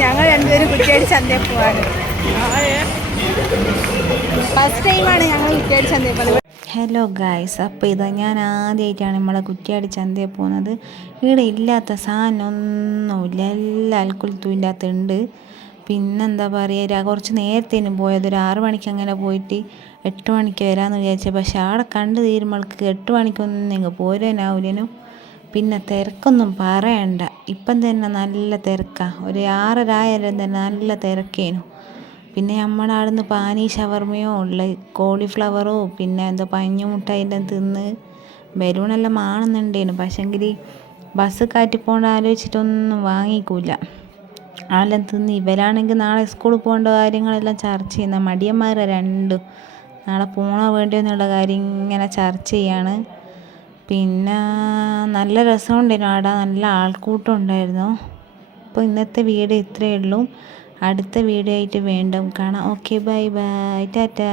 ഞങ്ങൾ രണ്ടുപേരും കുറ്റിയാടി ചന്തയിൽ പോവാണ്. ഫസ്റ്റ് ടൈമാണ് ഞങ്ങൾ കുറ്റിയാടി ചന്തയിൽ പോകുന്നത്. ഹലോ ഗായ്സ്, അപ്പോൾ ഇതാ ഞാൻ ആദ്യമായിട്ടാണ് നമ്മളെ കുറ്റിയാടി ചന്തയിൽ പോകുന്നത്. ഇവിടെ ഇല്ലാത്ത സാധനം ഒന്നുമില്ല, എല്ലാ അൽക്കുലത്തും ഇല്ലാത്തുണ്ട്. പിന്നെന്താ പറയുക, കുറച്ച് നേരത്തേനും പോയത്, ഒരു 6 മണിക്ക് അങ്ങനെ പോയിട്ട് 8 മണിക്ക് വരാമെന്ന് വിചാരിച്ചത്. പക്ഷെ അവിടെ കണ്ടു തീരുമ്പോൾക്ക് 8 മണിക്കൊന്നും ഇങ്ങ് പോരാനാവില്ലേനും. പിന്നെ തിരക്കൊന്നും പറയണ്ട, ഇപ്പം തന്നെ നല്ല തിരക്കാണ്. ഒരു 6:30 ആയാലും തന്നെ നല്ല തിരക്കേനു. പിന്നെ നമ്മുടെ അവിടെ നിന്ന് പാനി ഷവർമയോ ഉള്ള കോളിഫ്ലവറോ പിന്നെ എന്തോ പഞ്ഞു മുട്ടായിയെല്ലാം തിന്ന് ബലൂണെല്ലാം ആണെന്നുണ്ടേനു. പക്ഷേങ്കിൽ ബസ് കാറ്റി പോകേണ്ട ആലോചിച്ചിട്ടൊന്നും വാങ്ങിക്കൂല. അതെല്ലാം തിന്ന് ഇവരാണെങ്കിൽ നാളെ സ്കൂളിൽ പോകേണ്ട കാര്യങ്ങളെല്ലാം ചർച്ച ചെയ്യുന്ന മടിയന്മാരെ രണ്ടും. നാളെ പോകണോ വേണ്ടിയോ എന്നുള്ള കാര്യം ഇങ്ങനെ ചർച്ച ചെയ്യാണ്. പിന്നെ നല്ല രസമുണ്ടായിരുന്നു അവിടെ, നല്ല ആൾക്കൂട്ടം ഉണ്ടായിരുന്നു. അപ്പോൾ ഇന്നത്തെ വീഡിയോ ഇത്രയേ ഉള്ളൂ. അടുത്ത വീഡിയോ ആയിട്ട് വീണ്ടും കാണാം. Okay, bye bye, Tata.